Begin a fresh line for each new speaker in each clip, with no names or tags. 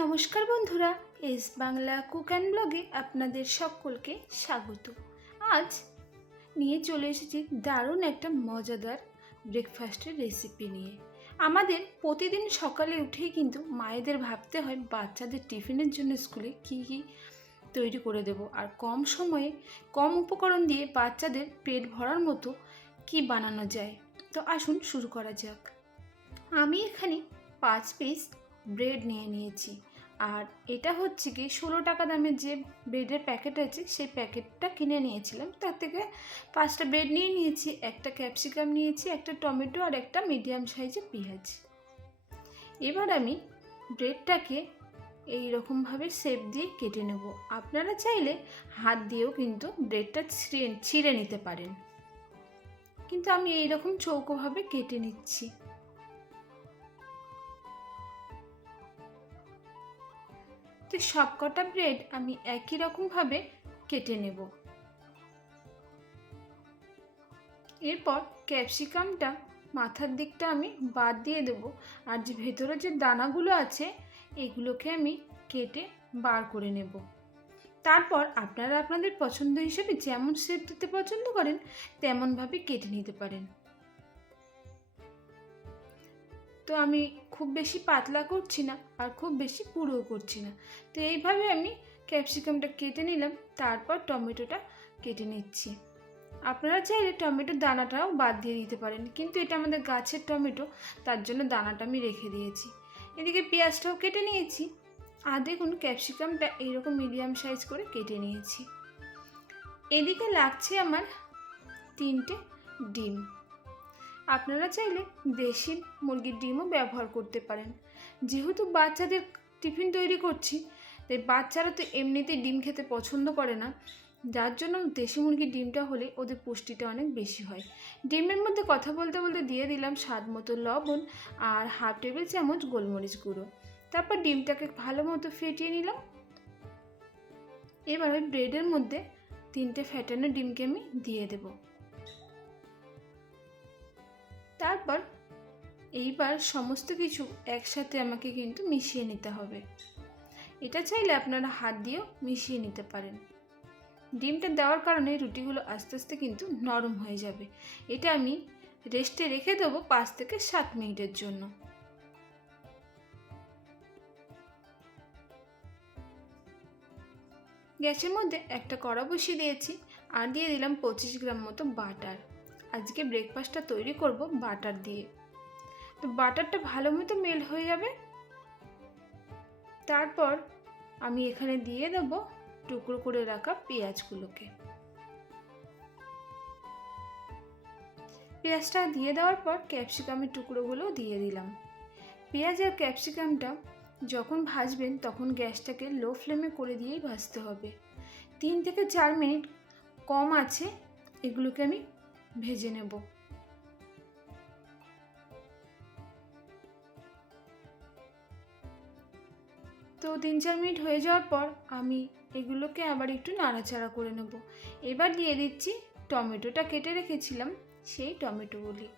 নমস্কার বন্ধুরা, S Bangla cook and ব্লগে আপনাদের সকলকে স্বাগত। আজ নিয়ে চলে এসেছি দারুণ একটা মজাদার ব্রেকফাস্টের রেসিপি নিয়ে। আমাদের প্রতিদিন সকালে উঠেই কিন্তু মায়েদের ভাবতে হয়, বাচ্চাদের টিফিনের জন্য স্কুলে কী কী তৈরি করে দেব আর কম সময়ে কম উপকরণ দিয়ে বাচ্চাদের পেট ভরার মতো কি বানানো যায়। তো আসুন শুরু করা যাক। আমি এখানে পাঁচ পিস ব্রেড নিয়ে নিয়েছি। আর এটা হচ্ছে কি, ষোলো টাকা দামের যে ব্রেডের প্যাকেট আছে সেই প্যাকেটটা কিনে নিয়েছিলাম। তার থেকে পাঁচটা ব্রেড নিয়ে নিয়েছি, একটা ক্যাপসিকাম নিয়েছি, একটা টমেটো আর একটা মিডিয়াম সাইজের পেঁয়াজ। এবার আমি ব্রেডটাকে এই রকমভাবে শেপ দিয়ে কেটে নেব। আপনারা চাইলে হাত দিয়েও কিন্তু ব্রেডটা ছিঁড়ে ছিঁড়ে নিতে পারেন। কিন্তু আমি এই রকম চৌকোভাবে কেটে নিচ্ছি। তো সবকটা ব্রেড আমি একই রকমভাবে কেটে নেব। এরপর ক্যাপসিকামটা মাথার দিকটা আমি বাদ দিয়ে দেব আর যে ভেতরে যে দানাগুলো আছে, এগুলোকে আমি কেটে বার করে নেব। তারপর আপনারা আপনাদের পছন্দ হিসেবে যেমন শেপ দিতে পছন্দ করেন, তেমনভাবে কেটে নিতে পারেন। তো আমি খুব বেশি পাতলা করছি না আর খুব বেশি পুরো করছি না। তো এইভাবে আমি ক্যাপসিকামটা কেটে নিলাম, তারপর টমেটোটা কেটে নিচ্ছি। আপনারা চাইলে টমেটোর দানাটাও বাদ দিয়ে দিতে পারেন, কিন্তু এটা আমাদের গাছের টমেটো, তার জন্য দানাটা আমি রেখে দিয়েছি। এদিকে পেঁয়াজটাও কেটে নিয়েছি আর দেখুন ক্যাপসিকামটা এইরকম মিডিয়াম সাইজ করে কেটে নিয়েছি। এদিকে লাগছে আমার তিনটে ডিম। আপনারা চাইলে দেশি মুরগির ডিমও ব্যবহার করতে পারেন। যেহেতু বাচ্চাদের টিফিন তৈরি করছি, তাই বাচ্চারা তো এমনিতেই ডিম খেতে পছন্দ করে না। যার জন্য দেশি মুরগির ডিমটা হলে ওদের পুষ্টিটা অনেক বেশি হয়। ডিমের মধ্যে কথা বলতে বলতে দিয়ে দিলাম স্বাদ মতো লবণ আর হাফ টেবিল চামচ গোলমরিচ গুঁড়ো। তারপর ডিমটাকে ভালো মতো ফেটিয়ে নিলাম। এবার ওই ব্রেডের মধ্যে তিনটে ফ্যাটানো ডিমকে আমি দিয়ে দেবো। তারপর এইবার সমস্ত কিছু একসাথে আমাকে কিন্তু মিশিয়ে নিতে হবে। এটা চাইলে আপনারা হাত দিয়েও মিশিয়ে নিতে পারেন। ডিমটা দেওয়ার কারণে রুটিগুলো আস্তে আস্তে কিন্তু নরম হয়ে যাবে। এটা আমি রেস্টে রেখে দেবো পাঁচ থেকে সাত মিনিটের জন্য। গ্যাসের মধ্যে একটা কড়া বসিয়ে দিয়েছি। আর দিয়ে দিলাম পঁচিশ গ্রাম মতো বাটার। আজকে ব্রেকফাস্টটা তৈরি করব বাটার দিয়ে। তো বাটারটা ভালো মতো মেল হয়ে যাবে। তারপর আমি এখানে দিয়ে দেব টুকরো করে রাখা পেঁয়াজগুলোকে। পেঁয়াজটা দিয়ে দেওয়ার পর ক্যাপসিকামের টুকরোগুলো দিয়ে দিলাম। পেঁয়াজ আর ক্যাপসিকামটা যখন ভাজবেন তখন গ্যাসটাকে লো ফ্লেমে করে দিয়েই ভাজতে হবে। তিন থেকে চার মিনিট কম আছে, এগুলোকে আমি ভেজে নেব। তো তিন চার মিনিট হয়ে যাওয়ার পর আমি এগুলোকে আবার একটু নাড়াচাড়া করে নেব। এবার দিয়ে দিচ্ছি টমেটোটা কেটে রেখেছিলাম, সেই টমেটোগুলি।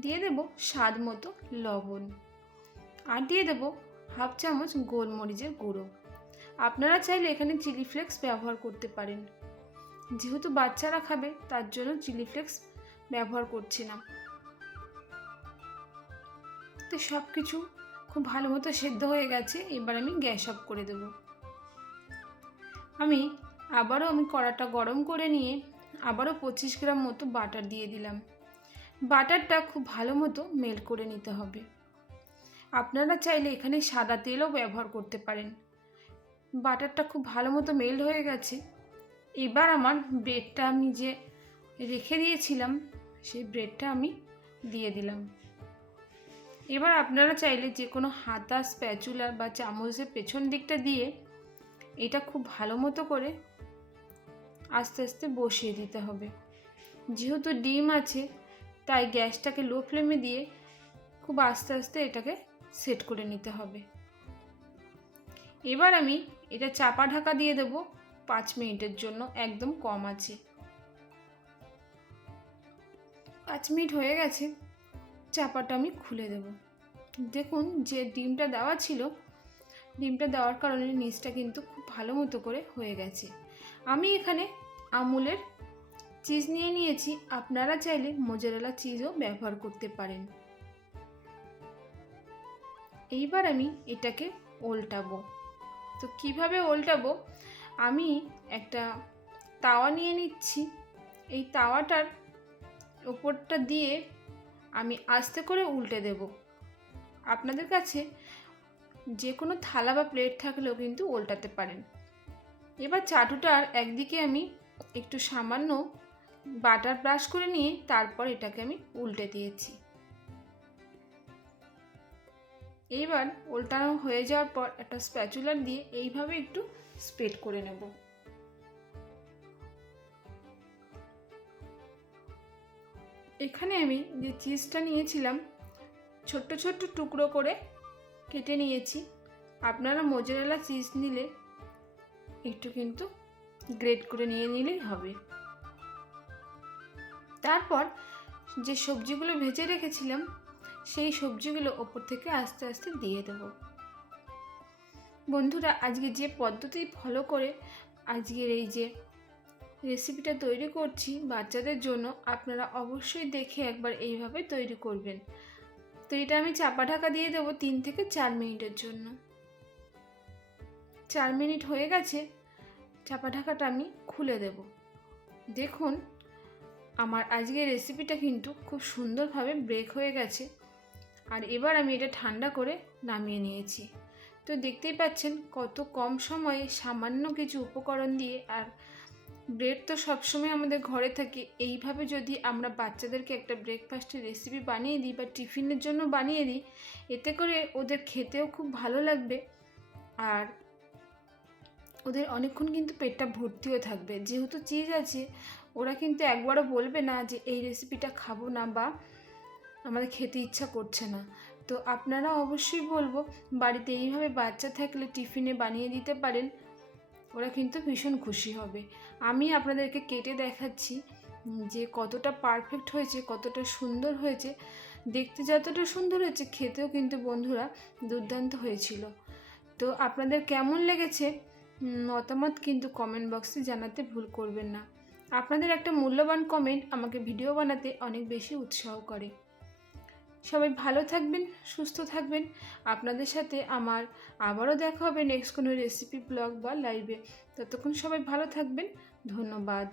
দিয়ে দেব স্বাদ মতো লবণ। আর দিয়ে দেব হাফ চামচ গোলমরিচের গুঁড়ো। আপনারা চাইলে এখানে চিলি ফ্লেক্স ব্যবহার করতে পারেন। যেহেতু বাচ্চারা খাবে, তার জন্য চিলি ফ্লেক্স ব্যবহার করছি না। তো সব কিছু খুব ভালো মতো সেদ্ধ হয়ে গেছে, এবার আমি গ্যাস অফ করে দেব। আমি আবারও আমি কড়াটা গরম করে নিয়ে আবারও পঁচিশ গ্রাম মতো বাটার দিয়ে দিলাম। বাটারটা খুব ভালো মতো মেল করে নিতে হবে। আপনারা চাইলে এখানে সাদা তেলও ব্যবহার করতে পারেন। বাটারটা খুব ভালো মতো মেল হয়ে গেছে এবার আমার ব্রেডটা আমি যে রেখে দিয়েছিলাম, সেই ব্রেডটা আমি দিয়ে দিলাম। এবার আপনারা চাইলে যে কোনো হাতা স্প্যাচুলার বা চামচের পেছন দিকটা দিয়ে এটা খুব ভালো মতো করে আস্তে আস্তে বসিয়ে দিতে হবে। যেহেতু ডিম আছে, তাই গ্যাসটাকে লো ফ্লেমে দিয়ে খুব আস্তে আস্তে এটাকে সেট করে নিতে হবে। এবার আমি এটা চাপা ঢাকা দিয়ে দেবো। পাঁচ মিনিটের জন্য একদম কম আছে। পাঁচ মিনিট হয়ে গেছে, চাপাটা আমি খুলে দেব। দেখুন যে ডিমটা দেওয়া ছিল, ডিমটা দেওয়ার কারণে নিচটা কিন্তু খুব ভালো মতো করে হয়ে গেছে। আমি এখানে আমুলের চিজ নিয়ে নিয়েছি, আপনারা চাইলে মোজারেলা চিজও ব্যবহার করতে পারেন। এইবার আমি এটাকে ওল্টাবো। তো কীভাবে ওল্টাবো? আমি একটা তাওয়া নিয়ে নিচ্ছি। এই তাওয়াটার ওপরটা দিয়ে আমি আস্তে করে উল্টে দেব। আপনাদের কাছে যে কোনো থালা বা প্লেট থাকলেও কিন্তু উল্টাতে পারেন। এবার চাটুটার একদিকে আমি একটু সামান্য বাটার ব্রাশ করে নিয়ে তারপর এটাকে আমি উল্টে দিয়েছি। এইবার উল্টানো হয়ে যাওয়ার পর একটা স্প্যাচুলার দিয়ে এইভাবে একটু স্প্রেড করে নেব। এখানে আমি যে চিজটা নিয়েছিলাম, ছোট্ট ছোট্ট টুকরো করে কেটে নিয়েছি। আপনারা মোজারেলা চিজ নিলে একটু কিন্তু গ্রেট করে নিয়ে নিলেই হবে। তারপর যে সবজিগুলো ভেজে রেখেছিলাম সেই সবজিগুলো ওপর থেকে আস্তে আস্তে দিয়ে দেব। বন্ধুরা, আজকে যে পদ্ধতি ফলো করে আজকের এই যে রেসিপিটা তৈরি করছি বাচ্চাদের জন্য, আপনারা অবশ্যই দেখে একবার এইভাবে তৈরি করবেন। তো এটা আমি চাপা ঢাকা দিয়ে দেবো তিন থেকে চার মিনিটের জন্য। চার মিনিট হয়ে গেছে, চাপা ঢাকাটা আমি খুলে দেব। দেখুন, আমার আজকের রেসিপিটা কিন্তু খুব সুন্দরভাবে ব্রেক হয়ে গেছে। আর এবার আমি এটা ঠান্ডা করে নামিয়ে নিয়েছি। তো দেখতেই পাচ্ছেন কত কম সময়ে সামান্য কিছু উপকরণ দিয়ে, আর ব্রেড তো সবসময় আমাদের ঘরে থাকে। এইভাবে যদি আমরা বাচ্চাদেরকে একটা ব্রেকফাস্টের রেসিপি বানিয়ে দিই বা টিফিনের জন্য বানিয়ে দিই, এতে করে ওদের খেতেও খুব ভালো লাগবে। আর ওদের অনেকক্ষণ কিন্তু পেটটা ভর্তিও থাকবে। যেহেতু চিজ আছে, ওরা কিন্তু একবারও বলবে না যে, এই রেসিপিটা খাব না বা আমাদের খেতে ইচ্ছা করছে না। তো আপনারা অবশ্যই বলব, বাড়িতে এইভাবে বাচ্চা থাকলে টিফিনে বানিয়ে দিতে পারেন। ওরা কিন্তু ভীষণ খুশি হবে। আমি আপনাদেরকে কেটে দেখাচ্ছি যে কতটা পারফেক্ট হয়েছে, কতটা সুন্দর হয়েছে। দেখতে যতটা সুন্দর হয়েছে, খেতেও কিন্তু বন্ধুরা দুর্দান্ত হয়েছিল। তো আপনাদের কেমন লেগেছে মতামত কিন্তু কমেন্ট বক্সে জানাতে ভুল করবেন না। আপনাদের একটা মূল্যবান কমেন্ট আমাকে ভিডিও বানাতে অনেক বেশি উৎসাহ করে। সবাই ভালো থাকবেন, সুস্থ থাকবেন। আপনাদের সাথে আমার আবারও দেখা হবে নেক্সট কোনো রেসিপি ব্লগ বা লাইভে ততক্ষণ সবাই ভালো থাকবেন। ধন্যবাদ।